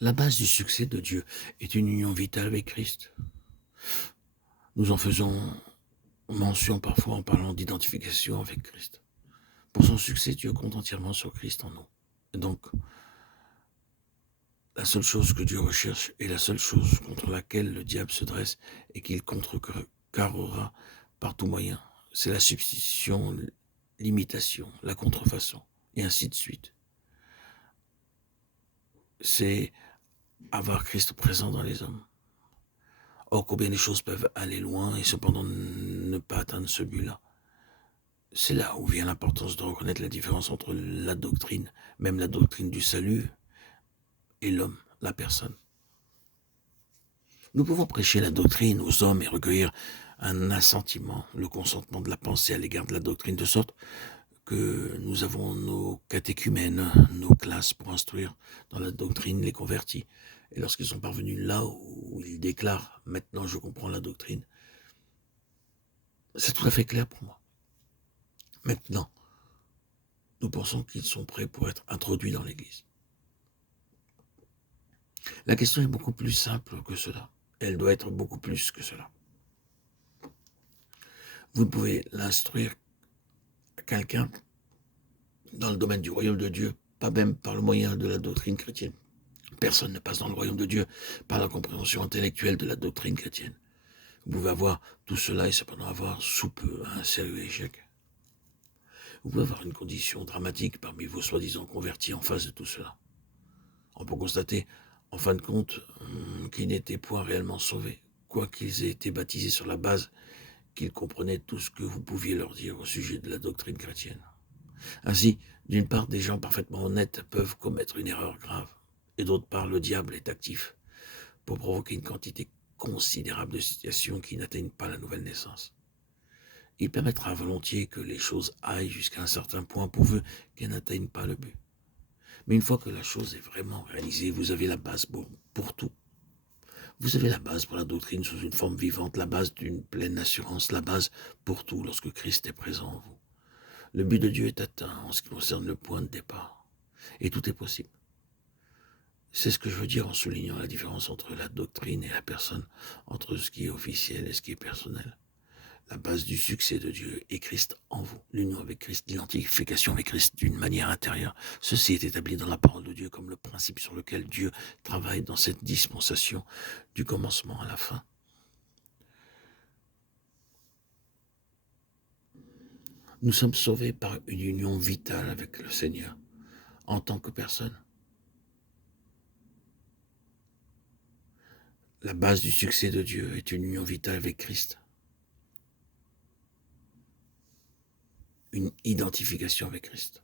La base du succès de Dieu est une union vitale avec Christ. Nous en faisons mention parfois en parlant d'identification avec Christ. Pour son succès, Dieu compte entièrement sur Christ en nous. Et donc, la seule chose que Dieu recherche et la seule chose contre laquelle le diable se dresse et qu'il contrecarrera par tout moyen, c'est la substitution, l'imitation, la contrefaçon, et ainsi de suite. C'est avoir Christ présent dans les hommes. Or, combien les choses peuvent aller loin et cependant ne pas atteindre ce but-là. C'est là où vient l'importance de reconnaître la différence entre la doctrine, même la doctrine du salut, et l'homme, la personne. Nous pouvons prêcher la doctrine aux hommes et recueillir un assentiment, le consentement de la pensée à l'égard de la doctrine, de sorte que nous avons nos catéchumènes, nos classes pour instruire dans la doctrine les convertis. Et lorsqu'ils sont parvenus là où ils déclarent « Maintenant je comprends la doctrine », c'est tout à fait clair pour moi. Maintenant, nous pensons qu'ils sont prêts pour être introduits dans l'Église. La question est beaucoup plus simple que cela. Elle doit être beaucoup plus que cela. Vous ne pouvez l'instruire à quelqu'un dans le domaine du royaume de Dieu, pas même par le moyen de la doctrine chrétienne. Personne ne passe dans le royaume de Dieu par la compréhension intellectuelle de la doctrine chrétienne. Vous pouvez avoir tout cela et cependant avoir sous peu un sérieux échec. Vous pouvez avoir une condition dramatique parmi vos soi-disant convertis en face de tout cela. On peut constater, en fin de compte, qu'ils n'étaient point réellement sauvés, quoiqu'ils aient été baptisés sur la base qu'ils comprenaient tout ce que vous pouviez leur dire au sujet de la doctrine chrétienne. Ainsi, d'une part, des gens parfaitement honnêtes peuvent commettre une erreur grave, et d'autre part, le diable est actif pour provoquer une quantité considérable de situations qui n'atteignent pas la nouvelle naissance. Il permettra volontiers que les choses aillent jusqu'à un certain point pourvu qu'elles n'atteignent pas le but. Mais une fois que la chose est vraiment réalisée, vous avez la base pour tout. Vous avez la base pour la doctrine sous une forme vivante, la base d'une pleine assurance, la base pour tout lorsque Christ est présent en vous. Le but de Dieu est atteint en ce qui concerne le point de départ. Et tout est possible. C'est ce que je veux dire en soulignant la différence entre la doctrine et la personne, entre ce qui est officiel et ce qui est personnel. La base du succès de Dieu est Christ en vous, l'union avec Christ, l'identification avec Christ d'une manière intérieure. Ceci est établi dans la parole de Dieu comme le principe sur lequel Dieu travaille dans cette dispensation du commencement à la fin. Nous sommes sauvés par une union vitale avec le Seigneur en tant que personne. La base du succès de Dieu est une union vitale avec Christ. Une identification avec Christ.